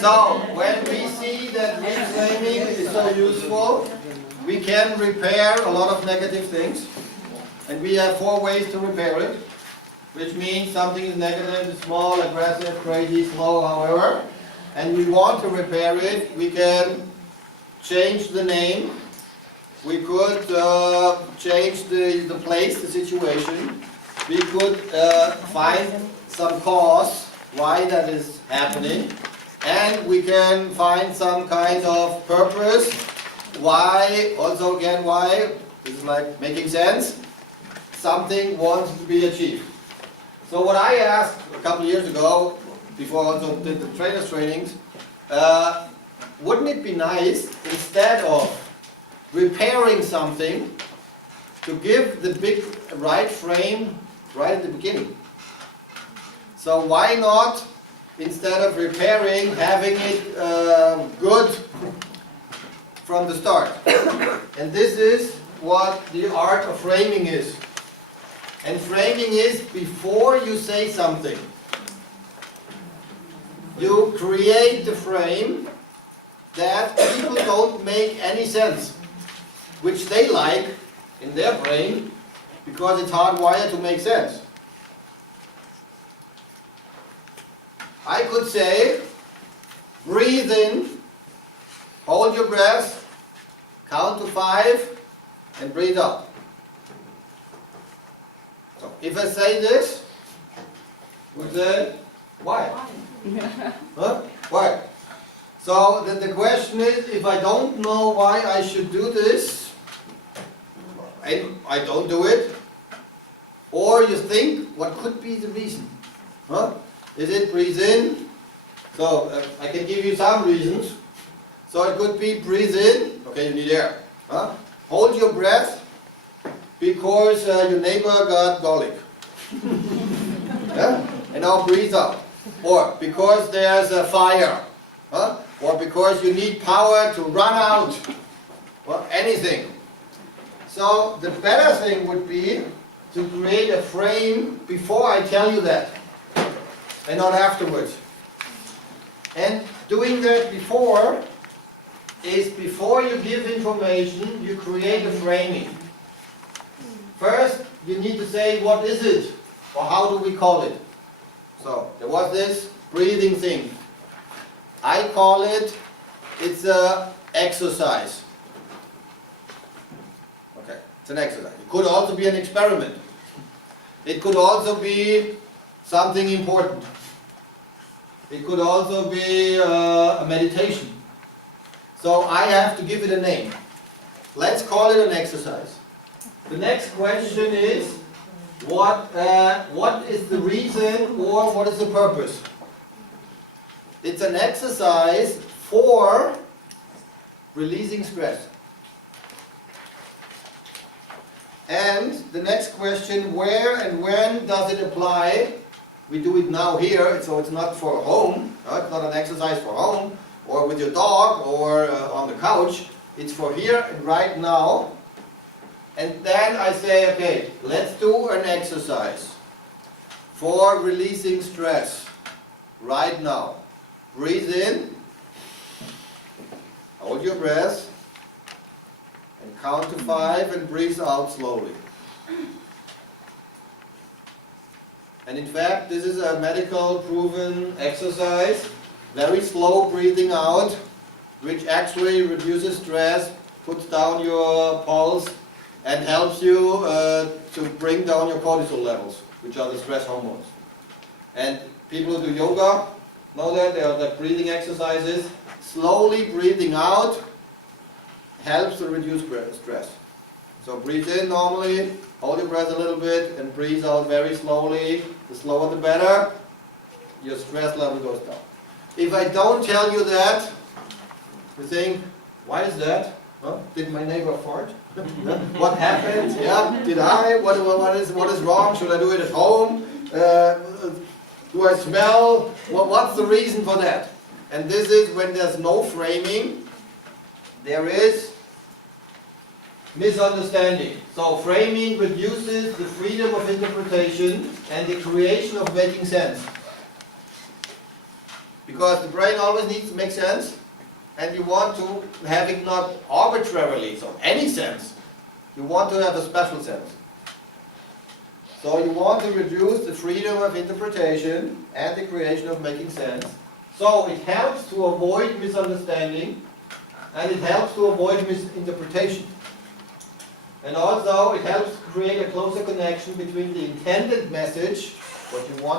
So, when we see that reframing is so useful, we can repair a lot of negative things. And we have 4 ways to repair it, which means something is negative, small, aggressive, crazy, slow, however. And we want to repair it, we can change the name. We could change the place, the situation. We could find some cause why that is happening. And we can find some kind of purpose. Why, also again why, this is like making sense. Something wants to be achieved. So what I asked a couple of years ago, before I also did the trainers trainings, wouldn't it be nice, instead of repairing something, to give the big right frame right at the beginning? So why not, instead of repairing, having it good from the start? And this is what the art of framing is. And framing is before you say something. You create the frame that people don't make any sense, which they like in their brain because it's hardwired to make sense. I could say, breathe in, hold your breath, count to 5, and breathe out. So if I say this, you would say, why? Huh? Why? So then the question is, if I don't know why I should do this, and I don't do it, or you think, what could be the reason? Huh? Is it breathe in? So I can give you some reasons. So it could be breathe in, okay, you need air. Huh? Hold your breath because your neighbor got garlic. Yeah? And now breathe out. Or because there's a fire. Huh? Or because you need power to run out. Or anything. So the better thing would be to create a frame before I tell you that. And not afterwards. And doing that before is before you give information, you create a framing. First, you need to say, what is it? Or how do we call it? So, there was this breathing thing. I call it, it's an exercise. Okay, it's an exercise. It could also be an experiment. It could also be something important. It could also be a meditation. So I have to give it a name. Let's call it an exercise. The next question is, what is the reason or what is the purpose? It's an exercise for releasing stress. And the next question, where and when does it apply? We do it now here, so it's not for home. It's not an exercise for home, or with your dog, or on the couch. It's for here and right now. And then I say, okay, let's do an exercise. for releasing stress right now. Breathe in, hold your breath, and count to 5 and breathe out slowly. And in fact, this is a medical proven exercise, very slow breathing out, which actually reduces stress, puts down your pulse, and helps you to bring down your cortisol levels, which are the stress hormones. And people who do yoga know that. They are the breathing exercises. Slowly breathing out helps to reduce stress. So breathe in normally, hold your breath a little bit, and breathe out very slowly. The slower the better, your stress level goes down. If I don't tell you that, you think, why is that? Huh? Did my neighbor fart? What happened? Yeah, did I? What is wrong? Should I do it at home? Do I smell? What's the reason for that? And this is when there's no framing, there is misunderstanding. So framing reduces the freedom of interpretation and the creation of making sense. Because the brain always needs to make sense, and you want to have it not arbitrarily, so any sense. You want to have a special sense. So you want to reduce the freedom of interpretation and the creation of making sense. So it helps to avoid misunderstanding, and it helps to avoid misinterpretation. And also it helps create a closer connection between the intended message, what you want